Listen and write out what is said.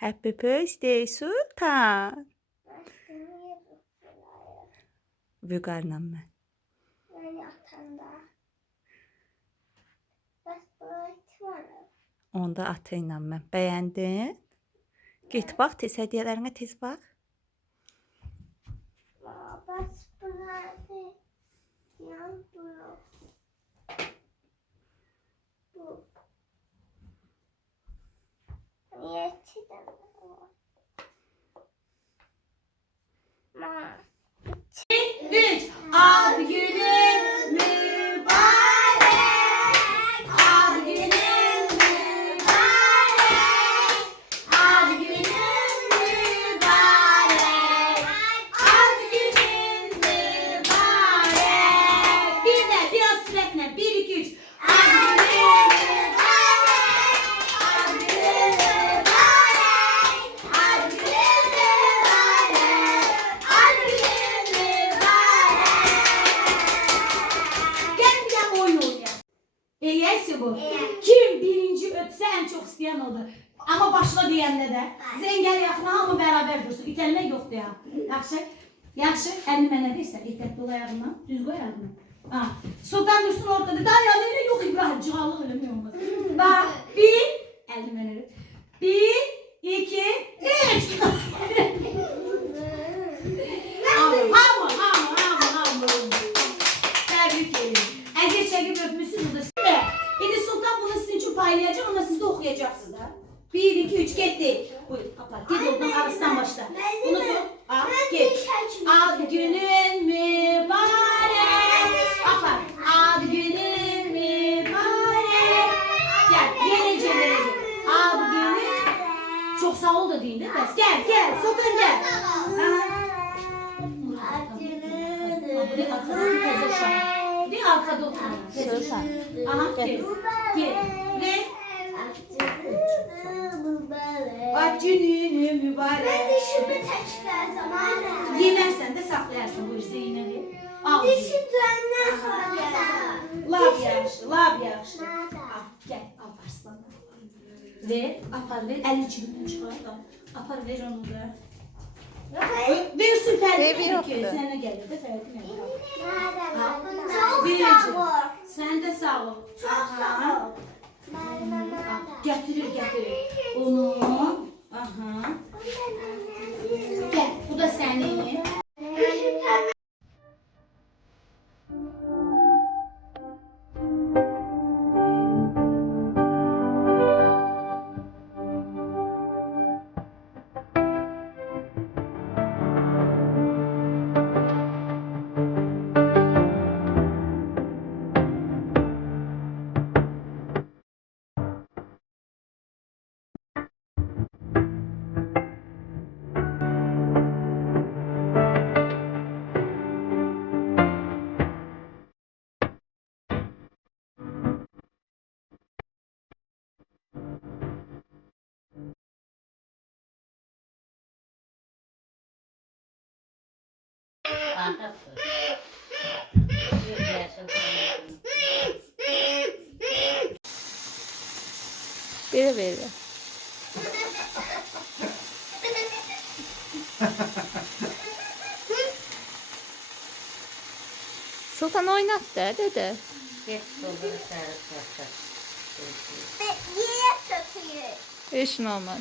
Happy birthday Sultan. Vüqarla mən. Ben yatanda. Bas bırakmadım. Onda ata ilə mən. Bəyəndin? Get bax, tez hədiyyələrinə tez bax. Bas bırakmadım. Yan bırak. Bu. Niye çiğdem var? Ma. 3. Ad günün mübarek. Ad günün mübarek. Ad günün mübarek. Ad günün mübarek. Bir de biraz sürekli. 1, 2, 3. Ad günün mübarek. Ad günün mübarek. Ad günün mübarek. Ad günün mübarek. Gel bir daha oyun oynayalım. Eliyesi bu. Kim birinci öpse en çok isteyen odur. Ama başla diyende de. Zengel yakına hamı beraber dursun. İtelme yoktu ya. Yaxşı. Yaxşı. Elini mənə versən. Ehtiyatlı ol ayağından. Düz koy ayağını. Ha. Sultan dursun ortada. Daha ya öyle yok İbrahim. Cığalı öyle olmaz. Bak. 1. Elini mənə ver. 1, 2, 3. Hamı. Tebrik ederim. Əziyyət çəkib öpmüşsünüz de. İndi Sultan bunu sizin için paylayacak ama siz de okuyacaksınız da. 1, 2, 3 gitti. Buyur kapat. Git oradan arasından başla. Bunu koy. Al git. Ad günün mübarek. Aferin. Ad günün mübarek. Gel. Geleceğim. Ad günün. Çok sağ ol da deyin değil mi? Gel. Sultan gel. Bir arkada bir teyze uşağı. Bir arkada oturun. Sultan. Aha gel. Ve ad gününü mübarek. Ben dişimi teşkiler zamanı. Yemezsen de saklayarsın bu Zeynep'i. Al. Dişim düğünden sonra. Lab yaxşı. Al, gel, al arslan. Ver, apar ver, elini cibinden çıkar. Apar ver onu da. Ver süper. Evi yoktu. Sana gelir de Ferhat'ın evi. Çok sağ ol. Sen de sağ ol. Çok sağ ol. Getirir. Onu. Aha. Gel, bu da senin. Belə. Sultan oynat da dede. Niye satıyor? Heç nə olmaz.